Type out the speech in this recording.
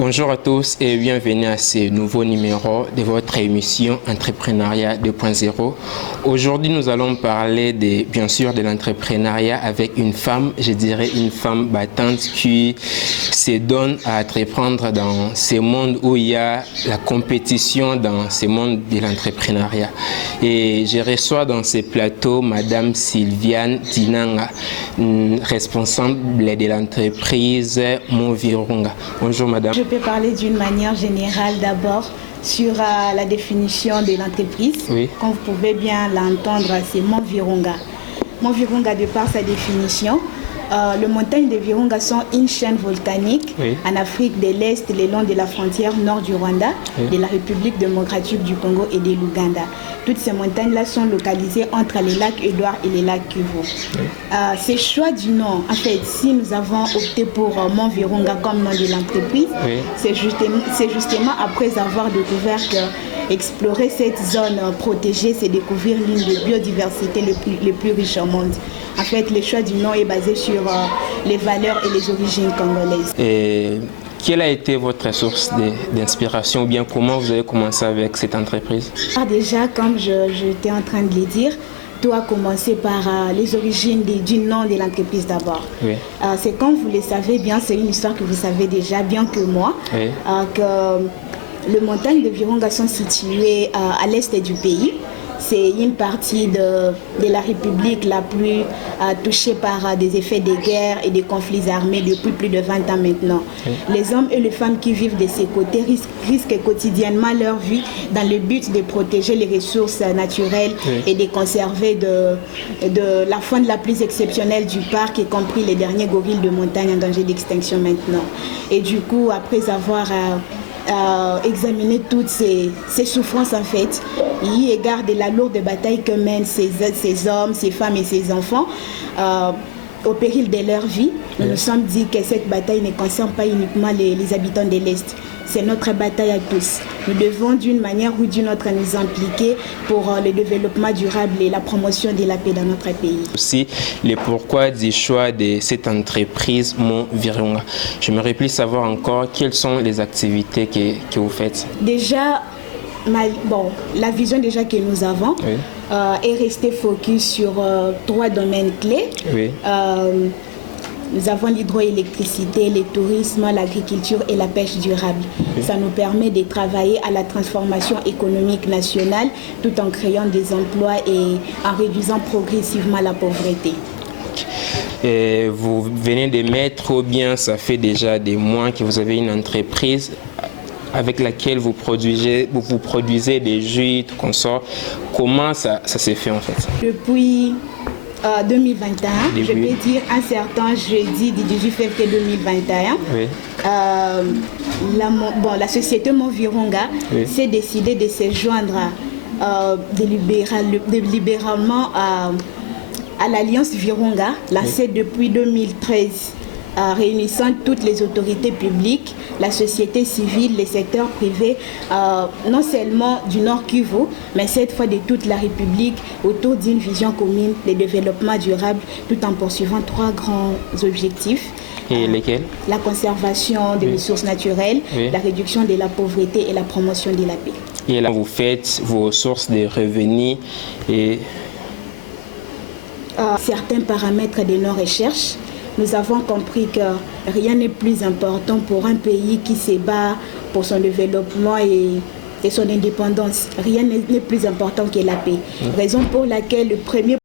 Bonjour à tous et bienvenue à ce nouveau numéro de votre émission Entrepreneuriat 2.0. Aujourd'hui, nous allons parler bien sûr de l'entrepreneuriat avec une femme, je dirais une femme battante qui se donne à entreprendre dans ce monde où il y a la compétition dans ce monde de l'entrepreneuriat. Et je reçois dans ce plateau Madame Sylviane Dinanga, responsable de l'entreprise Movirunga. Bonjour Madame. Je peux parler d'une manière générale d'abord sur la définition de l'entreprise. Oui. Comme vous pouvez bien l'entendre, c'est Movirunga. Movirunga, de par sa définition, les montagnes de Virunga sont une chaîne volcanique en Afrique de l'Est, le long de la frontière nord du Rwanda, de la République démocratique du Congo et de l'Ouganda. Toutes ces montagnes-là sont localisées entre les lacs Édouard et les lacs Kivu. Ces choix du nom, en fait, si nous avons opté pour Mont Virunga comme nom de l'entreprise, c'est justement après avoir découvert que explorer cette zone protégée, c'est découvrir l'une des biodiversités les plus riches au monde. En fait, le choix du nom est basé sur les valeurs et les origines congolaises. Et quelle a été votre source d'inspiration ou bien comment vous avez commencé avec cette entreprise? Déjà, comme j'étais en train de le dire, tout a commencé par les origines du nom de l'entreprise d'abord. Oui. C'est comme vous le savez bien, c'est une histoire que vous savez déjà bien que moi, que les montagnes de Virunga sont situées à l'est du pays. C'est une partie de la République la plus touchée par des effets de guerre et des conflits armés depuis plus de 20 ans maintenant. Les hommes et les femmes qui vivent de ces côtés risquent quotidiennement leur vie dans le but de protéger les ressources naturelles et de conserver de la faune la plus exceptionnelle du parc, y compris les derniers gorilles de montagne en danger d'extinction maintenant. Et du coup, après avoir examiner toutes ces souffrances en fait, y égard de la lourde bataille que mènent ces hommes, ces femmes et ces enfants au péril de leur vie. Nous nous sommes dit que cette bataille ne concerne pas uniquement les habitants de l'Est. C'est notre bataille à tous. Nous devons d'une manière ou d'une autre nous impliquer pour le développement durable et la promotion de la paix dans notre pays. Aussi, le pourquoi du choix de cette entreprise Movirunga. J'aimerais plus savoir encore quelles sont les activités que vous faites. Déjà, la vision déjà que nous avons est restée focus sur 3 domaines clés. Nous avons l'hydroélectricité, le tourisme, l'agriculture et la pêche durable. Ça nous permet de travailler à la transformation économique nationale tout en créant des emplois et en réduisant progressivement la pauvreté. Et vous venez de mettre, ou bien ça fait déjà des mois que vous avez une entreprise avec laquelle vous produisez des jus, tout comme ça. Comment ça s'est fait en fait? Depuis 2021, je peux dire un certain jeudi du 18 février 2021, la société Movirunga s'est décidée de se joindre délibérément à l'Alliance Virunga, lancée depuis 2013. Réunissant toutes les autorités publiques, la société civile, les secteurs privés, non seulement du Nord Kivu, mais cette fois de toute la République, autour d'une vision commune de développement durable, tout en poursuivant 3 grands objectifs. Et lesquels? La conservation des ressources naturelles, la réduction de la pauvreté et la promotion de la paix. Et là, vous faites vos sources de revenus et certains paramètres de nos recherches. Nous avons compris que rien n'est plus important pour un pays qui se bat pour son développement et son indépendance. Rien n'est plus important que la paix. Raison pour laquelle le premier